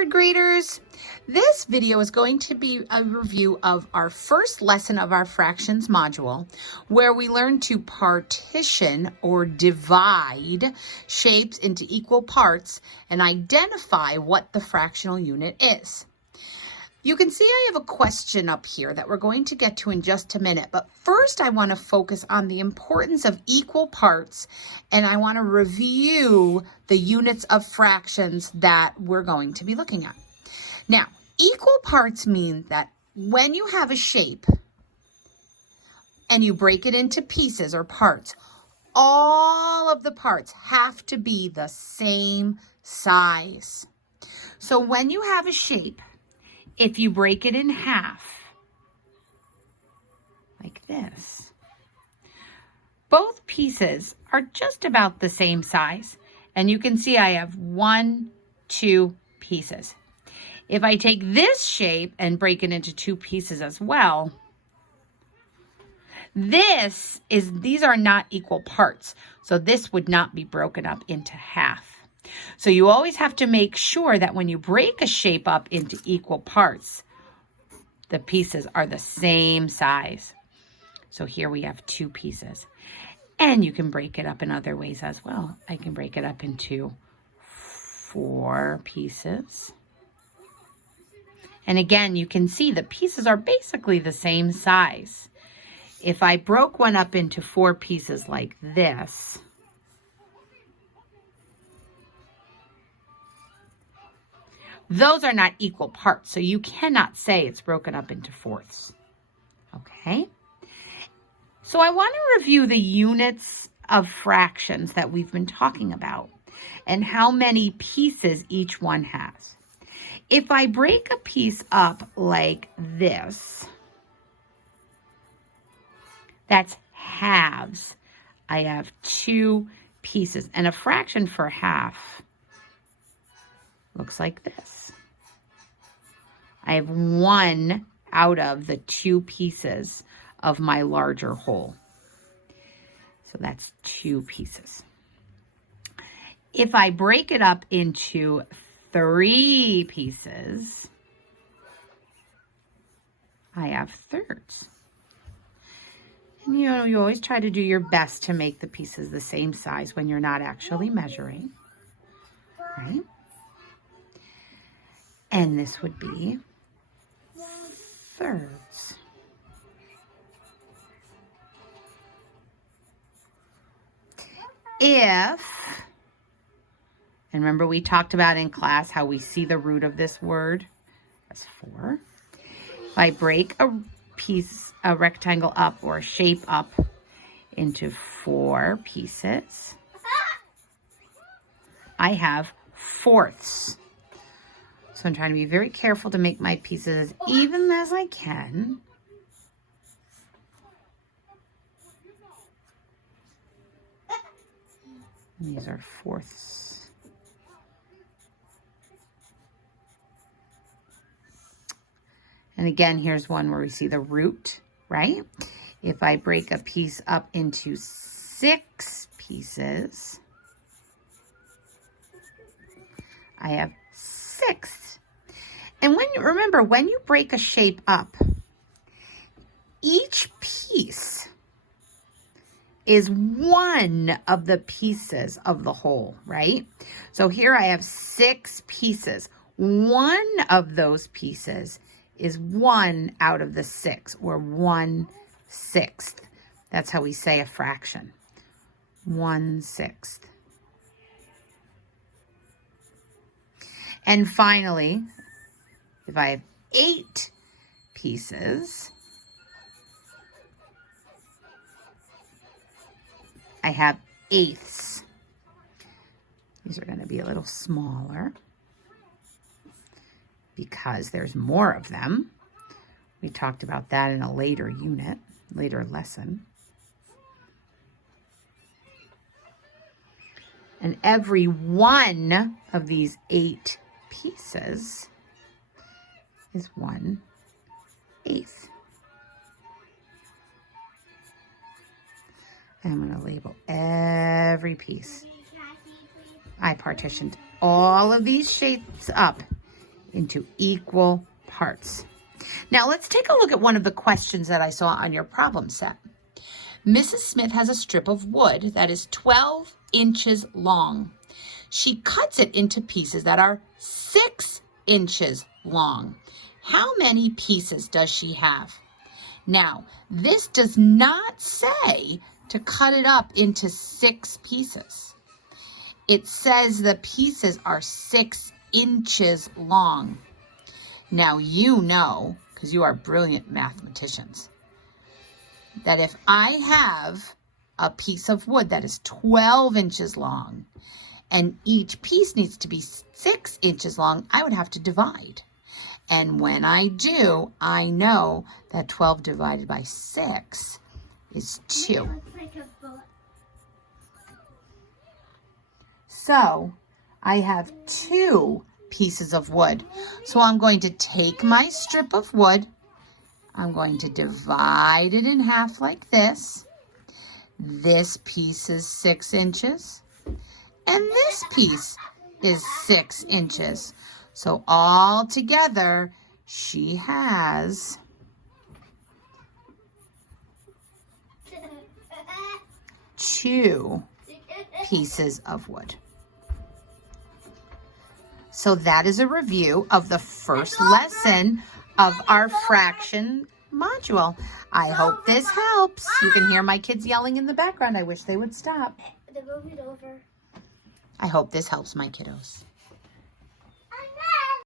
third graders. This video is going to be a review of our first lesson of our fractions module, where we learn to partition or divide shapes into equal parts and identify what the fractional unit is. You can see I have a question up here that we're going to get to in just a minute, but first I want to focus on the importance of equal parts, and I want to review the units of fractions that we're going to be looking at. Now, equal parts mean that when you have a shape and you break it into pieces or parts, all of the parts have to be the same size. So when you have a shape, if you break it in half, like this, both pieces are just about the same size. And you can see I have 1, 2 pieces. If I take this shape and break it into 2 pieces as well, these are not equal parts. So this would not be broken up into half. So you always have to make sure that when you break a shape up into equal parts, the pieces are the same size. So here we have 2 pieces. And you can break it up in other ways as well. I can break it up into 4 pieces. And again, you can see the pieces are basically the same size. If I broke one up into 4 pieces like this, those are not equal parts, so you cannot say it's broken up into fourths. Okay? So I want to review the units of fractions that we've been talking about and how many pieces each one has. If I break a piece up like this, that's halves. I have 2 pieces, and a fraction for half looks like this. I have 1 out of the 2 pieces of my larger whole. So that's 2 pieces. If I break it up into 3 pieces, I have thirds. And you always try to do your best to make the pieces the same size when you're not actually measuring, right? And this would be thirds. And remember we talked about in class how we see the root of this word as 4. If I break a rectangle up or a shape up into 4 pieces, I have fourths. So I'm trying to be very careful to make my pieces as even as I can. And these are fourths. And again, here's one where we see the root, right? If I break a piece up into 6 pieces, I have 6. And remember, when you break a shape up, each piece is one of the pieces of the whole, right? So here I have 6 pieces. One of those pieces is 1 out of the 6, or 1/6. That's how we say a fraction. 1/6. And finally, if I have 8 pieces, I have eighths. These are going to be a little smaller because there's more of them. We talked about that in a later lesson. And every one of these 8 pieces is 1/8. And I'm going to label every piece. I partitioned all of these shapes up into equal parts. Now let's take a look at one of the questions that I saw on your problem set. Mrs. Smith has a strip of wood that is 12 inches long. She cuts it into pieces that are 6 inches long. How many pieces does she have? Now, this does not say to cut it up into 6 pieces. It says the pieces are 6 inches long. Now you know, because you are brilliant mathematicians, that if I have a piece of wood that is 12 inches long and each piece needs to be 6 inches long, I would have to divide. And when I do, I know that 12 divided by 6 is 2. So I have 2 pieces of wood. So I'm going to take my strip of wood. I'm going to divide it in half like this. This piece is 6 inches. And this piece is 6 inches. So all together, she has 2 pieces of wood. So that is a review of the first lesson of our fraction module. I hope this helps. You can hear my kids yelling in the background. I wish they would stop. The movie's over. I hope this helps my kiddos.